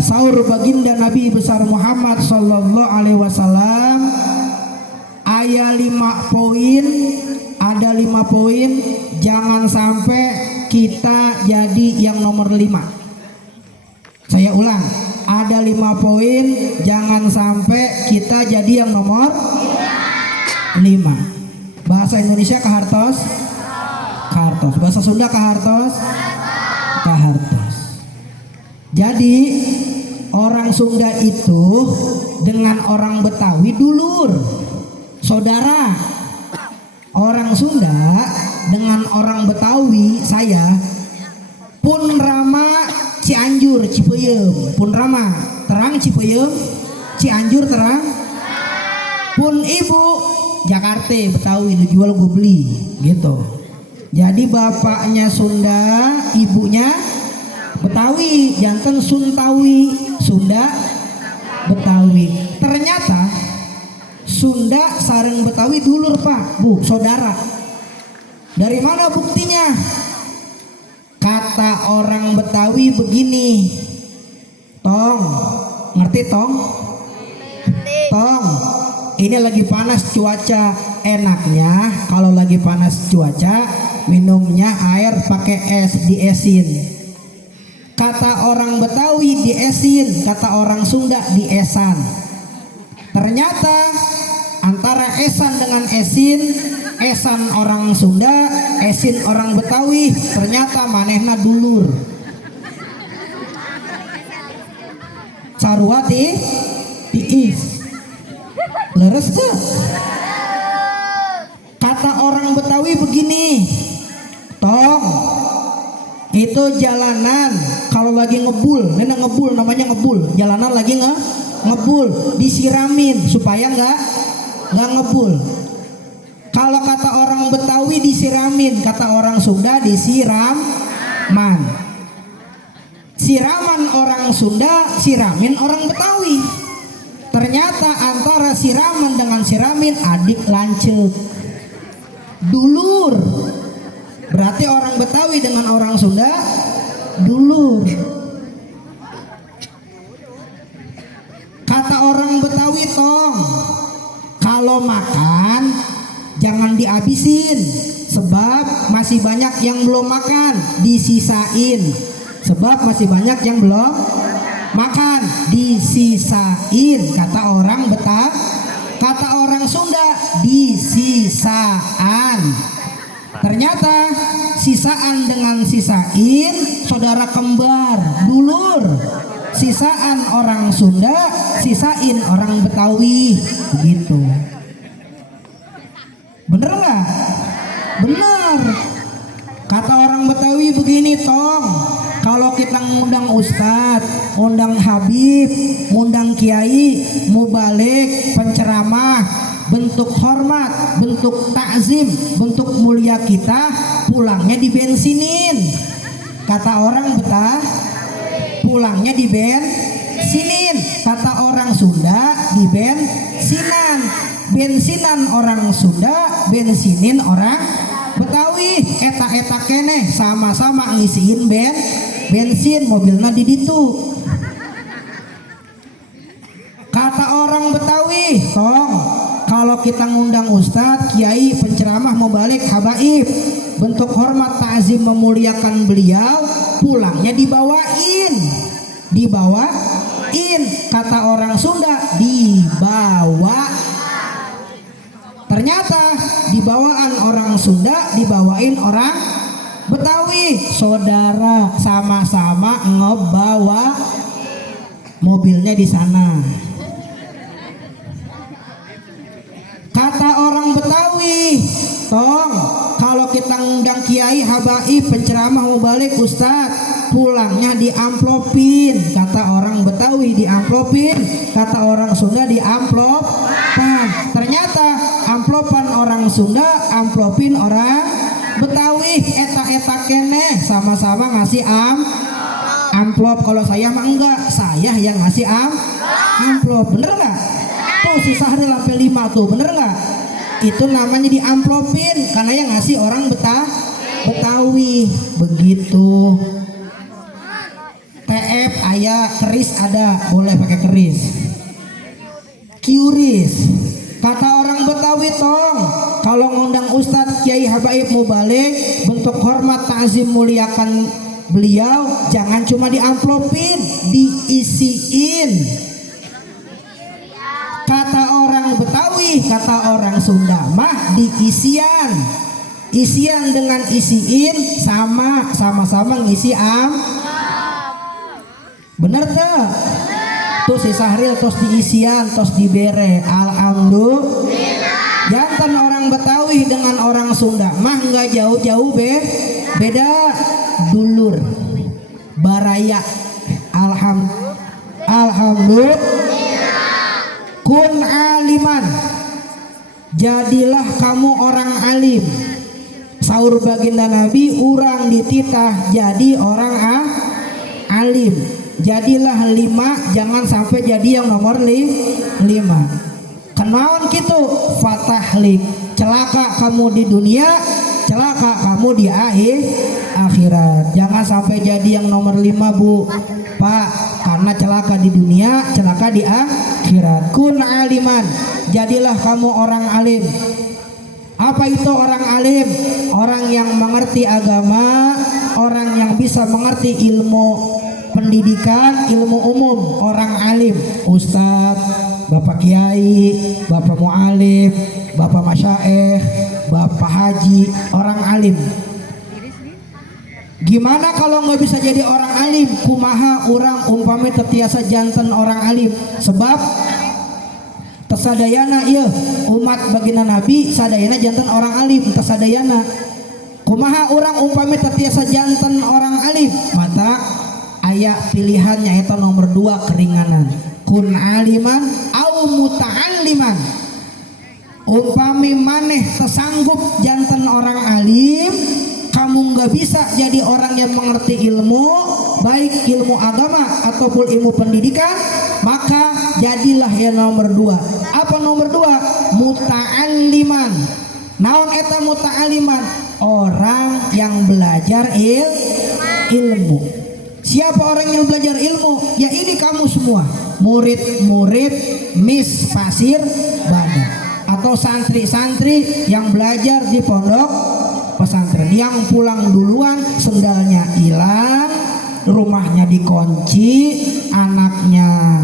Saur baginda Nabi besar Muhammad sallallahu alaihi wasallam, ada 5 poin, jangan sampai kita jadi yang nomor 5. Saya ulang, ada 5 poin, jangan sampai kita jadi yang nomor 5. Bahasa Indonesia kahartos, kahartos. Bahasa Sunda kahartos, kahartos. Jadi orang Sunda itu dengan orang Betawi dulur, saudara. Orang Sunda dengan orang Betawi saya pun rama Cianjur Cipeyem, pun rama terang Cipeyem, Cianjur terang, pun ibu Jakarta Betawi dijual gue beli gitu. Jadi bapaknya Sunda, ibunya Betawi, jantan Suntawi, Sunda Betawi. Ternyata Sunda sareng Betawi dulur Pak, Bu, saudara. Dari mana buktinya? Kata orang Betawi begini, tong, ngerti tong? Tong, ini lagi panas cuaca, enaknya kalau lagi panas cuaca minumnya air pakai es, diesin. Kata orang Betawi diesin, kata orang Sunda diesan. Ternyata antara esan dengan esin, esan orang Sunda, esin orang Betawi, ternyata manehna dulur. Sarwati tiis. Leres tuh. Kata orang Betawi begini, tong, itu jalanan kalau lagi ngebul, nenek ngebul namanya ngebul, jalanan lagi ngebul, disiramin supaya nggak ngebul. Kalau kata orang Betawi disiramin, kata orang Sunda disiraman. Siraman orang Sunda, siramin orang Betawi. Ternyata antara siraman dengan siramin adik lancet, dulur. Berarti orang Betawi dengan orang Sunda dulur. Kata orang Betawi tong, kalau makan jangan dihabisin, sebab masih banyak yang belum makan, disisain. Sebab masih banyak yang belum makan, disisain. Kata orang Betawi, kata orang Sunda disisaan. Ternyata sisaan dengan sisain saudara kembar, dulur. Sisaan orang Sunda, sisain orang Betawi, begitu. Bener nggak? Bener. Kata orang Betawi begini tong, kalau kita ngundang ustadz, ngundang habib, ngundang kiai, mubalik, penceramah, bentuk hormat, bentuk takzim, bentuk mulia kita, pulangnya dibensinin. Kata orang Betawi, pulangnya dibensinin. Kata orang Sunda dibensinan. Bensinan orang Sunda, bensinin orang Betawi. Eta keneh sama-sama ngisiin bensin, mobilnya di ditu. Kata orang Betawi, tong, kalau kita ngundang ustadz, kiai, penceramah, mubalik, habaib, bentuk hormat ta'zim memuliakan beliau, pulangnya dibawain. Kata orang Sunda dibawa. Ternyata dibawaan orang Sunda dibawain orang Betawi, saudara, sama-sama ngebawa mobilnya di sana. Kata orang Betawi, tong, kalau kita ngundang kiai, habaib, penceramah, mubalik, ustadz, pulangnya diamplopin. Kata orang Betawi diamplopin, kata orang Sunda diamplopan. Ternyata amplopan orang Sunda, amplopin orang Betawi. Eta keneh sama-sama ngasih amplop. Kalau saya mah enggak, saya yang ngasih amplop. Bener nggak? Tuh sisa hari lampe 5 tuh, bener nggak? Itu namanya diamplopin karena yang ngasih orang Betawi. Begitu. CF aya, keris ada, boleh pakai keris. Kiuris. Kata orang Betawi tong, kalau ngundang Ustadz Kiai Habaib Mubalik, bentuk hormat ta'zim muliakan beliau, jangan cuma diamplopin, diisiin. Kata orang Betawi, kata orang Sunda mah diisian. Isian dengan isiin sama-sama ngisi bener tuh. Tuh si Sahril tos diisian tos dibere. Alhamdulillah. Jantan orang Betawi dengan orang Sunda mah nggak jauh-jauh beda dulur baraya. Alhamdulillah. Kun aliman, jadilah kamu orang alim. Saur baginda Nabi, urang dititah jadi orang alim. Jadilah 5, jangan sampai jadi yang nomor 5. Kenaon gitu, fatahlik, celaka kamu di dunia, celaka kamu di akhirat. Jangan sampai jadi yang nomor 5 Bu, Pak, karena celaka di dunia, celaka di akhirat. Kun aliman, jadilah kamu orang alim. Apa itu orang alim? Orang yang mengerti agama, orang yang bisa mengerti ilmu pendidikan, ilmu umum. Orang alim, Ustadz, Bapak Kiai, Bapak Mu'alim, Bapak Masyaikh, Bapak Haji, orang alim. Gimana kalau nggak bisa jadi orang alim? Kumaha orang umpami tetiasa jantan orang alim. Sebab tesadayana iya umat baginda Nabi sadayana jantan orang alim. Tesadayana kumaha orang umpami tetiasa jantan orang alim. Mata aya pilihannya itu nomor 2 keringanan. Kun aliman au muta'alliman. Umpami maneh tersanggup jantan orang alim, kamu nggak bisa jadi orang yang mengerti ilmu, baik ilmu agama ataupun ilmu pendidikan, maka jadilah yang nomor 2. Apa nomor 2? Muta'alliman. Naon eta muta'alliman? Orang yang belajar ilmu. Siapa orang yang belajar ilmu? Ya ini kamu semua, murid-murid Miss Pasir Bandar, atau santri-santri yang belajar di pondok pesantren. Yang pulang duluan sendalnya hilang, rumahnya dikunci, anaknya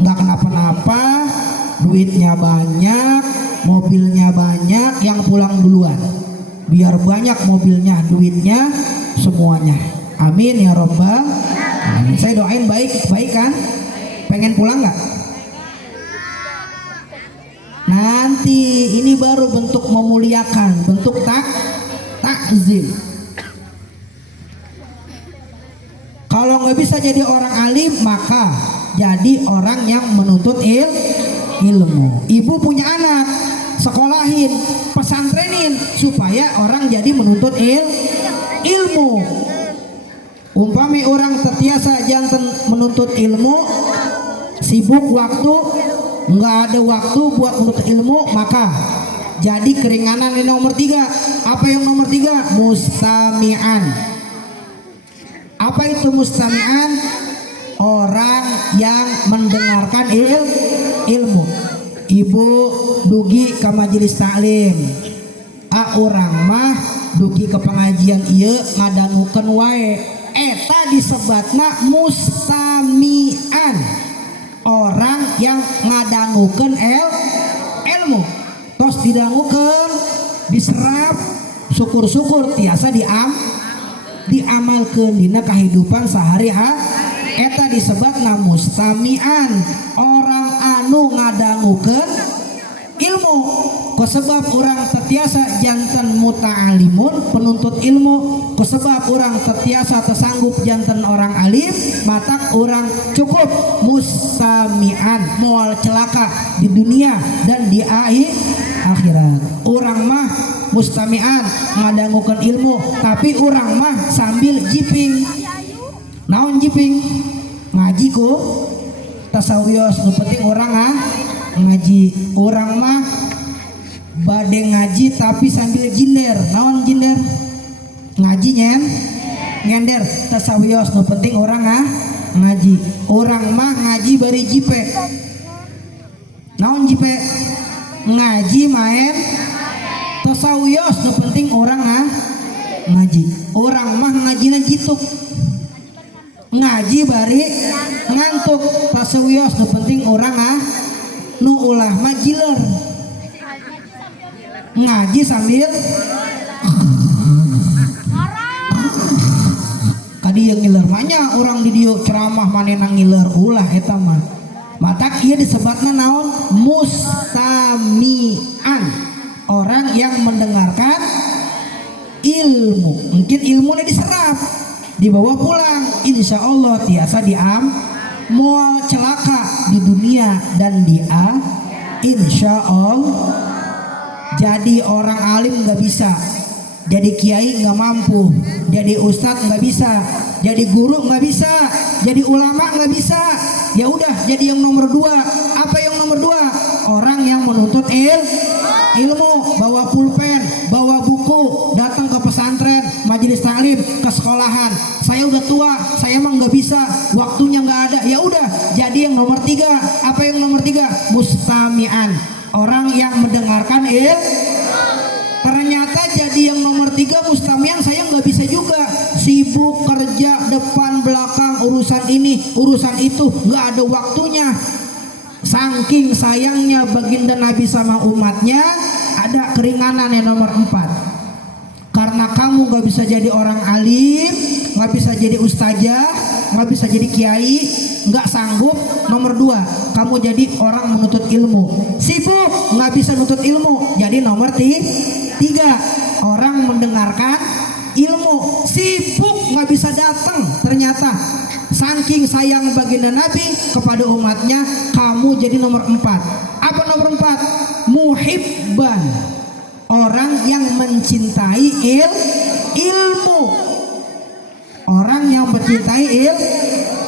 nggak kenapa-napa, duitnya banyak, mobilnya banyak. Yang pulang duluan biar banyak mobilnya, duitnya, semuanya. Amin ya robbal alamin. Saya doain baik kan? Pengen pulang nggak? Nanti ini baru bentuk memuliakan, bentuk takzim. Kalau nggak bisa jadi orang alim, maka jadi orang yang menuntut ilmu. Ibu punya anak, sekolahin, pesantrenin supaya orang jadi menuntut ilmu. Umpami orang terbiasa jantan menuntut ilmu, sibuk waktu, nggak ada waktu buat menuntut ilmu, maka jadi keringanan. Yang nomor 3. Apa yang nomor 3? Mustami'an. Apa itu mustami'an? Orang yang mendengarkan ilmu. Ibu dugi ke majelis taklim, orang mah dugi ke pengajian ieu ngadangukeun wae. Eta disebatna mustami'an, orang yang ngadangukeun ilmu. Tos didangukeun, diserap, syukur-syukur tiasa diamalkeun dina kehidupan sehari-hari. Eta disebatna mustami'an, orang anu ngadangukeun ilmu. Kusebab orang tertiasa jantan muta'alimun, penuntut ilmu. Kusebab orang tertiasa tersanggup jantan orang alim, matak orang cukup mustami'an, moal celaka di dunia dan di akhirat. Orang mah mustami'an ngadangukeun ilmu, tapi orang mah sambil jiping. Naon jiping? Ngaji ku tasawiyos, nu penting orang ngaji. Orang mah bade ngaji tapi sambil jinder. Naon jinder? Ngaji nyender tasawiyos, nu penting orang ngaji. Orang mah ngaji bari jipe. Naon jipe? Ngaji main tasawiyos, nu penting orang ngaji. Orang mah ngajina jituk. Ngaji bari ngantuk. Tasawiyos nu penting orang nu ulah mah jiler. Ngaji sambil kadi yang ngiler manya orang di dieu ceramah manehna ngiler ulah eta mah. Mata ieu disebutna naon? Mustami'an. Orang yang mendengarkan ilmu. Mungkin ilmunya diserap, dibawa pulang, insya Allah tiasa moal celaka di dunia dan di insya Allah. Jadi orang alim nggak bisa, jadi kiai nggak mampu, jadi ustadz nggak bisa, jadi guru nggak bisa, jadi ulama nggak bisa. Ya udah, jadi yang nomor 2. Apa yang nomor 2? Orang yang menuntut ilmu, bawa pulpen, bawa buku, datang ke pesantren, majelis taklim, ke sekolahan. Saya udah tua, saya emang nggak bisa, waktunya nggak ada. Ya udah, jadi yang nomor 3. Apa yang nomor 3? Mustami'an. Orang yang mendengarkan ternyata jadi yang nomor 3 mustami'an. Saya nggak bisa juga, sibuk kerja depan belakang, urusan ini urusan itu, nggak ada waktunya. Saking sayangnya baginda Nabi sama umatnya, ada keringanan yang nomor 4. Karena kamu gak bisa jadi orang alim, gak bisa jadi ustazah, gak bisa jadi kiai, gak sanggup. Nomor 2, kamu jadi orang menuntut ilmu. Sibuk, gak bisa menuntut ilmu. Jadi nomor 3, orang mendengarkan ilmu. Sibuk, gak bisa datang. Ternyata saking sayang baginda Nabi kepada umatnya, kamu jadi nomor 4. Apa nomor 4? Muhibban. Orang yang mencintai ilmu. Orang yang mencintai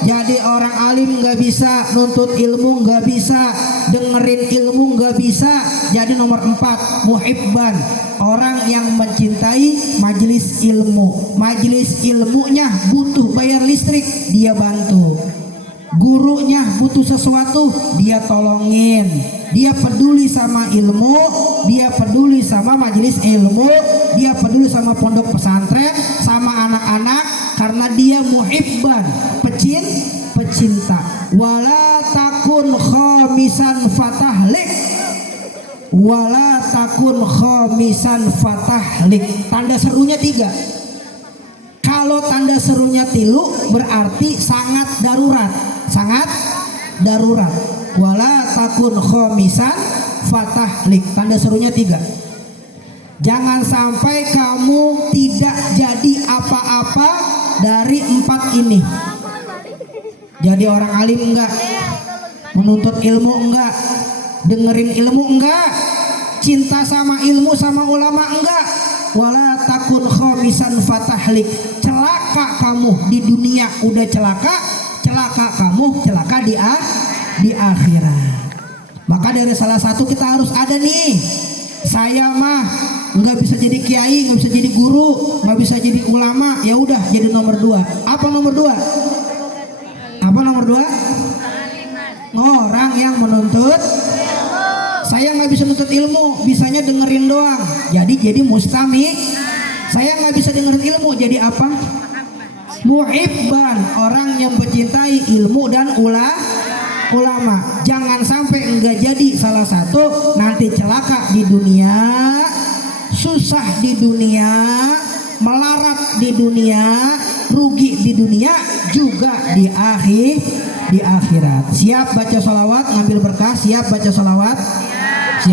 jadi orang alim nggak bisa, nuntut ilmu nggak bisa, dengerin ilmu nggak bisa. Jadi nomor 4, muhibban. Orang yang mencintai majelis ilmu. Majelis ilmunya butuh bayar listrik, dia bantu. Gurunya butuh sesuatu, dia tolongin. Dia peduli sama ilmu, dia peduli sama majelis ilmu, dia peduli sama pondok pesantren, sama anak-anak, karena dia muhibban, pecinta. Wala takun khamisan fatahlik. Wala takun khamisan fatahlik. Tanda serunya 3. Kalau tanda serunya 3 berarti sangat darurat. Sangat darurat. Wala takun khamisan fatahlik. Tanda serunya 3. Jangan sampai kamu tidak jadi apa-apa dari 4 ini. Jadi orang alim enggak, menuntut ilmu enggak, dengerin ilmu enggak, cinta sama ilmu sama ulama enggak. Wala takun khamisan fatahlik. Celaka kamu di dunia, udah celaka kamu, celaka di akhirat. Maka dari salah satu kita harus ada nih. Saya mah nggak bisa jadi kiai, nggak bisa jadi guru, nggak bisa jadi ulama. Ya udah, jadi nomor 2. Apa nomor 2? Apa nomor 2? Orang yang menuntut. Saya nggak bisa menuntut ilmu, bisanya dengerin doang. Jadi mustami. Saya nggak bisa dengerin ilmu, jadi apa? Muhibban. Orang yang mencintai ilmu dan ulama. Jangan sampai enggak jadi salah satu, nanti celaka di dunia, susah di dunia, melarat di dunia, rugi di dunia, juga di akhirat. Siap baca sholawat, ngambil berkah. Siap baca sholawat.